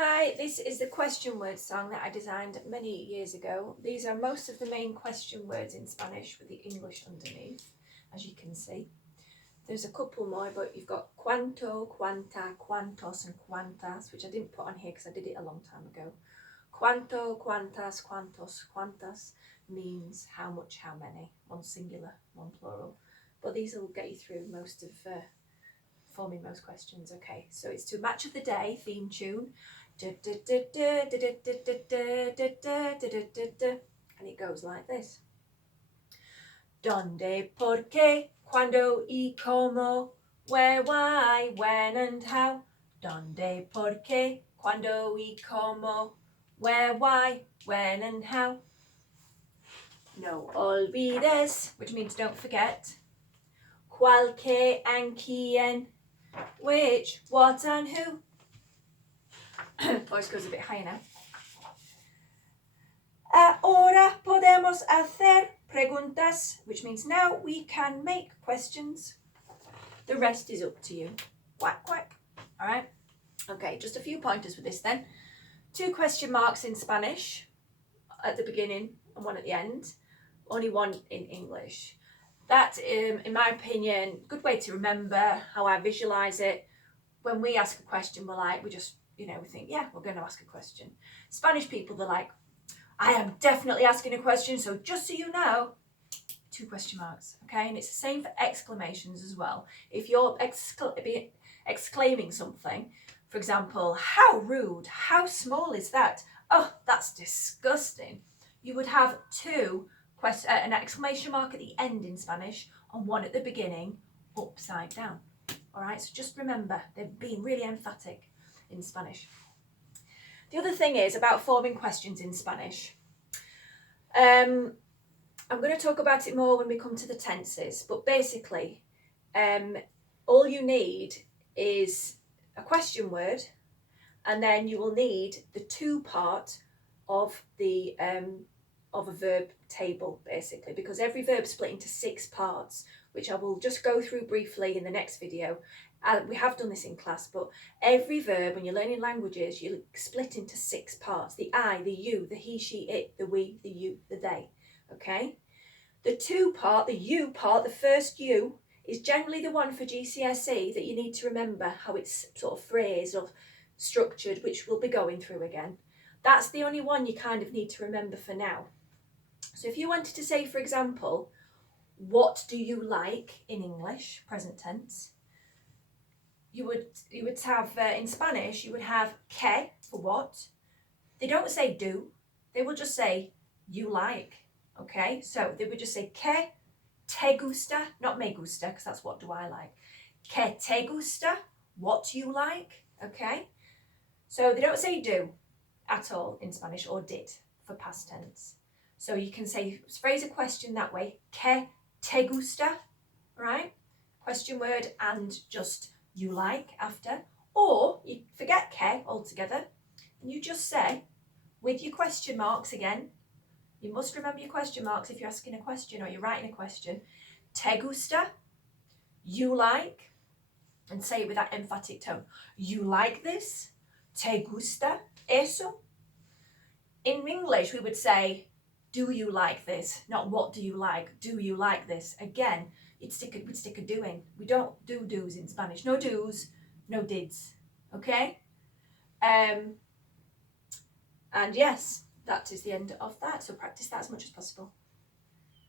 Hi, this is the question word song that I designed many years ago. These are most of the main question words in Spanish with the English underneath, as you can see. There's a couple more, but you've got cuanto, cuanta, cuantos, and cuantas, which I didn't put on here because I did it a long time ago. Cuanto, cuantas, cuantos, cuantas means how much, how many. One singular, one plural. But these will get you through most of forming most questions. Okay, so it's to Match of the Day theme tune. And it goes like this. Donde, por qué, cuando y cómo, where, why, when and how. Donde, por qué, cuando y cómo, where, why, when and how. No olvides, which means don't forget. Cuál, qué, and quién, which, what, and who. Voice goes a bit higher now. Ahora podemos hacer preguntas, which means now we can make questions. The rest is up to you. Quack, quack. All right. Okay, just a few pointers with this then. 2 question marks in Spanish at the beginning and 1 at the end. Only 1 in English. That, in my opinion, good way to remember how I visualize it. When we ask a question, we think, yeah, we're going to ask a question. Spanish people, they're like, I am definitely asking a question, so just so you know, 2 question marks, okay? And it's the same for exclamations as well. If you're exclaiming something, for example, how rude, how small is that? Oh, that's disgusting. You would have an exclamation mark at the end in Spanish and 1 at the beginning, upside down. All right, so just remember, they're being really emphatic in Spanish. The other thing is about forming questions in Spanish. I'm going to talk about it more when we come to the tenses, but basically, all you need is a question word, and then you will need the 2 part of the of a verb table, basically, because every verb is split into 6 parts, which I will just go through briefly in the next video. We have done this in class, but every verb, when you're learning languages, you split into 6 parts. The I, the you, the he, she, it, the we, the you, the they. Okay? The 2 part, the you part, the first you, is generally the one for GCSE that you need to remember how it's sort of phrased or structured, which we'll be going through again. That's the only one you kind of need to remember for now. So if you wanted to say, for example, what do you like in English, present tense, you would have, in Spanish, you would have que for what. They don't say do, they will just say you like, okay? So they would just say que te gusta, not me gusta, because that's what do I like. Que te gusta, what you like, okay? So they don't say do at all in Spanish, or did for past tense. So you can phrase a question that way, que te gusta, right? Question word and just you like after. Or you forget que altogether and you just say, with your question marks again, you must remember your question marks if you're asking a question or you're writing a question, te gusta, you like, and say it with that emphatic tone. You like this? Te gusta eso? In English, we would say, do you like this? Not what do you like? Do you like this? Again, we'd stick a doing. We don't do do's in Spanish. No do's, no dids. Okay? And yes, that is the end of that. So practice that as much as possible.